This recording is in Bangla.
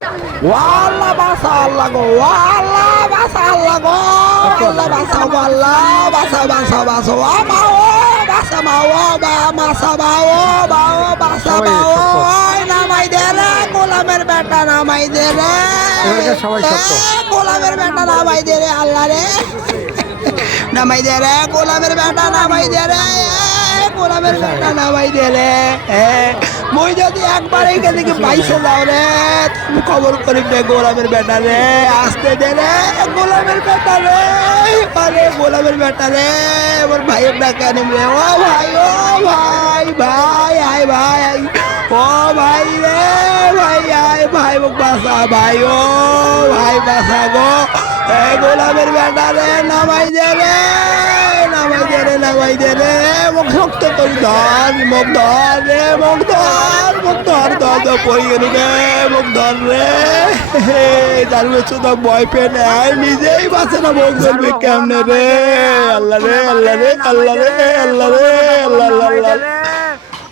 ওয়াল্লাহ বাসা আল্লাহ গো, ওয়াল্লাহ বাসা আল্লাহ গো, আল্লাহ বাসা গো, আল্লাহ বাসা বাসা বাসা ও মা ও বাসা মা ও বা মাসা বা ও বা ও বাসা বা ও নামাই দে রে গোলামের বেটা, নামাই দে রে গোলামের বেটা, নামাই দে রে আল্লাহ রে, নামাই দে রে গোলামের বেটা, নামাই দে রে গোলামের বেটা, নামাই দে রে। মই যদি একবার এইখান থেকে বাইসে যাও রে, তুমি খবর করিস রে গোলামের বেটা রে, আসতে দে রে গোলামের বেটা রে, আরে গোলামের বেটা রে, আমার ভাইয়ের ডাকে আনিম রে, ও ভাই, ও ভাই, ভাই আয় ভাই, ও ভাই রে ভাই, আয় ভাই মোক বাসা ভাই, ও ভাই বাসা গো, গোলামের বেটা রে, নামাই দে রে, নামাই দে রে, নামাই দে রে, মোক শক্ত করে ধর, মোক ধর রে, মোক ধর, মোক ধর, ধর ধর পড়ে গেল রে, মোক ধর রে, তার বেশি তো ভয় পেয়ে নেয়, নিজেই বাঁচে না, মোক ধরবে কেমনে রে, আল্লাহ রে, আল্লাহ রে, আল্লাহ রে, আল্লাহ রে, আল্লাহ আল্লাহ আল্লাহ।